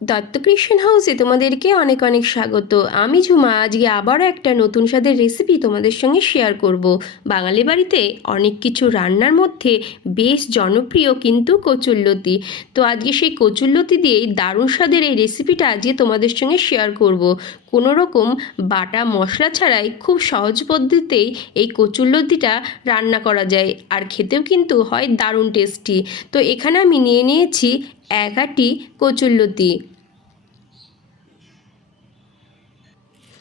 Dutta Christian হাউসে তোমাদেরকে অনেক অনেক স্বাগত। আমি ঝুমা আজকে আবারও একটা নতুন স্বাদের রেসিপি তোমাদের সঙ্গে শেয়ার করব। বাঙালি বাড়িতে অনেক কিছু রান্নার মধ্যে বেশ জনপ্রিয় কিন্তু কচুরলতি। তো আজকে সেই কচুরলতি দিয়েই দারুণ স্বাদের এই রেসিপিটা আজকে তোমাদের সঙ্গে শেয়ার করব। কোনো রকম বাটা মশলা ছাড়াই খুব সহজ পদ্ধতিতেই এই কচুরলতিটা রান্না করা যায়, আর খেতেও কিন্তু হয় দারুণ টেস্টি। তো এখানে আমি নিয়ে নিয়েছি 1 আঁটি কচুরলতি।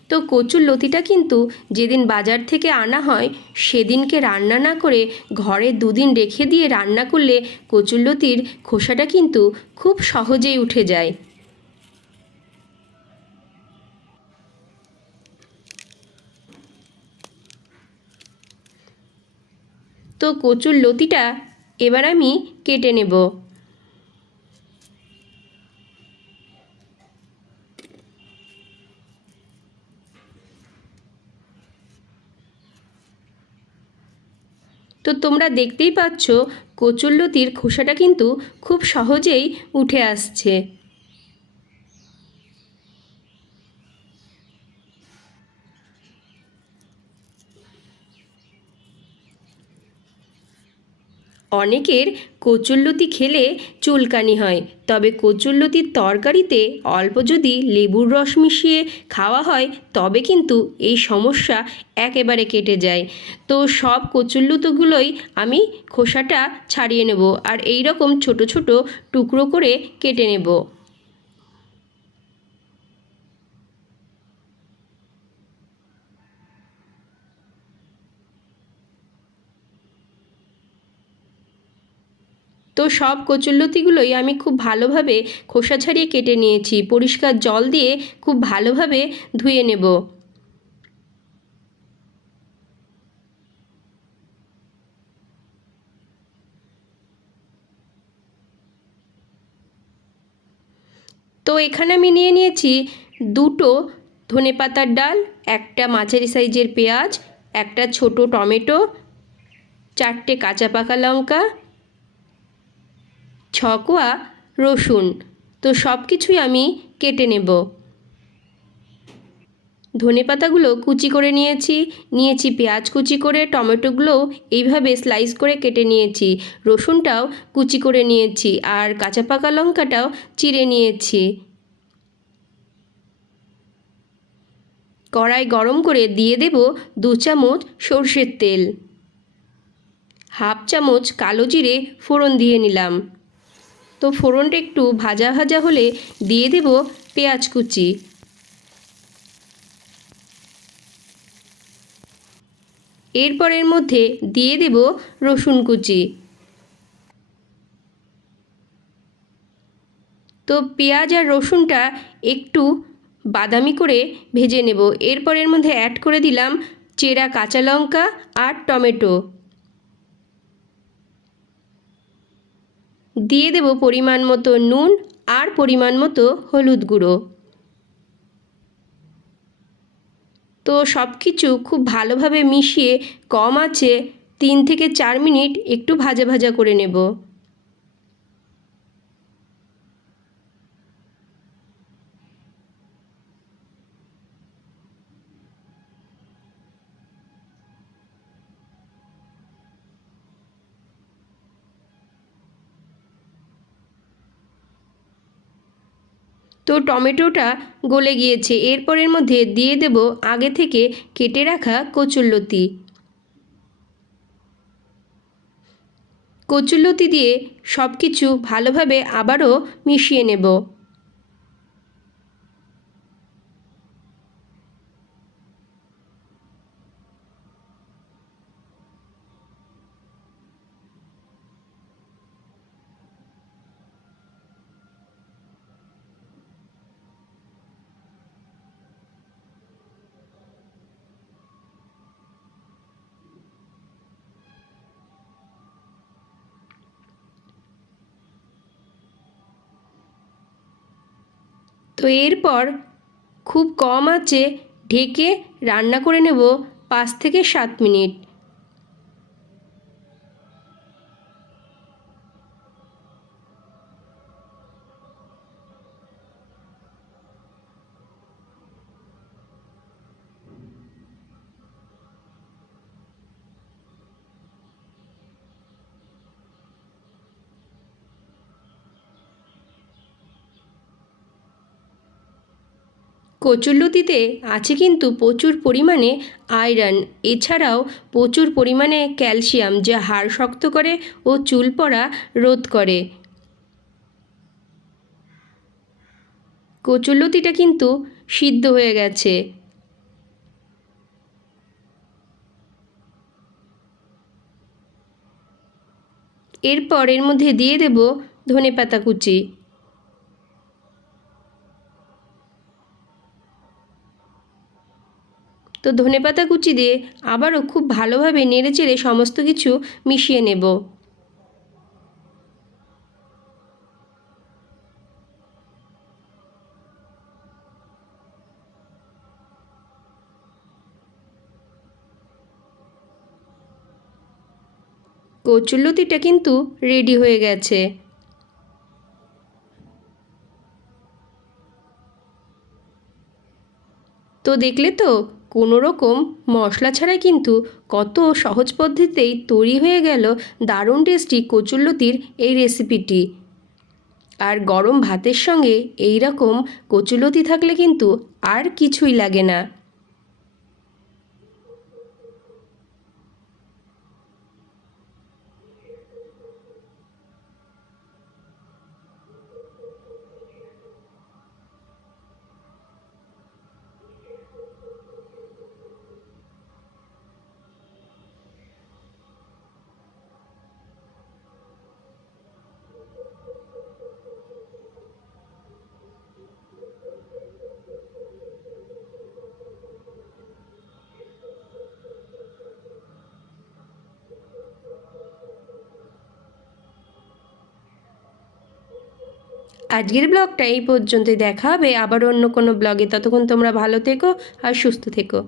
তো কচুরলতিটা কিন্তু যেদিন বাজার থেকে আনা হয় সেদিনকে রান্না না করে ঘরে দুদিন রেখে দিয়ে রান্না করলে কচুরলতির খোসাটা কিন্তু খুব সহজেই উঠে যায়। তো কচুরলতিটা এবার আমি কেটে নেব। তো তোমরা দেখতেই পাচ্ছ কচুরলতির খোসাটা কিন্তু খুব সহজেই উঠে আসছে। অনেকের কচুরলতি খেলে চুলকানি হয়, তবে কচুরলতির তরকারিতে অল্প যদি লেবুর রস মিশিয়ে খাওয়া হয় তবে কিন্তু এই সমস্যা একেবারে কেটে যায়। তো সব কচুরলতিগুলোই আমি খোসাটা ছাড়িয়ে নেব আর এই রকম ছোট ছোট টুকরো করে কেটে নেব। তো সব কচুরলতিগুলোই আমি খুব ভালোভাবে খোসা ছাড়িয়ে কেটে নিয়েছি, পরিষ্কার জল দিয়ে খুব ভালোভাবে ধুয়ে নেব। তো এখানে আমি নিয়ে নিয়েছি 2টো ধনেপাতার ডাল, একটা মাঝারি সাইজের পেঁয়াজ, একটা ছোট টমেটো, 4টে কাঁচা পাকা লঙ্কা, 6 কোয়া রসুন। তো সব কিছুই আমি কেটে নেব। ধনেপাতাগুলো কুচি করে নিয়েছি পেঁয়াজ কুচি করে, টমেটোগুলোও এইভাবে স্লাইস করে কেটে নিয়েছি, রসুনটাও কুচি করে নিয়েছি আর কাঁচা পাকা লঙ্কাটাও চিড়ে নিয়েছি। কড়াই গরম করে দিয়ে দেব 2 চামচ সর্ষের তেল, হাফ চামচ কালো জিরে ফোড়ন দিয়ে নিলাম। তো ফোড়নটা একটু ভাজা ভাজা হলে দিয়ে দেব পেঁয়াজ কুচি। এরপর এর মধ্যে দিয়ে দেব রসুন কুচি। তো পেঁয়াজ আর রসুনটা একটু বাদামি করে ভেজে নেব। এরপর এর মধ্যে অ্যাড করে দিলাম চেরা কাঁচা লঙ্কা আর টমেটো। দিয়ে দেব পরিমাণ মতো নুন আর পরিমাণ মতো হলুদ গুঁড়ো। তো সব কিছু খুব ভালোভাবে মিশিয়ে কম আঁচে 3 থেকে 4 মিনিট একটু ভাজা ভাজা করে নেব। তো টমেটোটা গলে গিয়েছে, এরপর এর মধ্যে দিয়ে দেব আগে থেকে কেটে রাখা কচুরলতি। কচুরলতি দিয়ে সব কিছু ভালোভাবে আবারও মিশিয়ে নেব। তো এরপর খুব কম আঁচে ঢেকে রান্না করে নেব 5 থেকে 7 মিনিট। কচুরলতিতে আছে কিন্তু প্রচুর পরিমাণে আয়রন, এছাড়াও প্রচুর পরিমাণে ক্যালসিয়াম, যা হাড় শক্ত করে ও চুল পড়া রোধ করে। কচুরলতিটা কিন্তু সিদ্ধ হয়ে গেছে। এরপর এর মধ্যে দিয়ে দেব ধনেপাতা কুচি। তো ধনেপাতা কুচি দিয়ে আবারও খুব ভালোভাবে নেড়েচেড়ে সমস্ত কিছু মিশিয়ে নেব। কচুরলতিটা কিন্তু রেডি হয়ে গেছে। তো দেখলে তো, কোনো রকম মশলা ছাড়াই কিন্তু কত সহজ পদ্ধতিতেই তৈরি হয়ে গেল দারুণ টেস্টি কচুরলতির এই রেসিপিটি। আর গরম ভাতের সঙ্গে এই রকম কচুরলতি থাকলে কিন্তু আর কিছুই লাগে না। আজকের ব্লগটা এই পর্যন্তই। দেখা হবে আবার অন্য কোনো ব্লগে। ততক্ষণ তোমরা ভালো থেকো আর সুস্থ থেকো।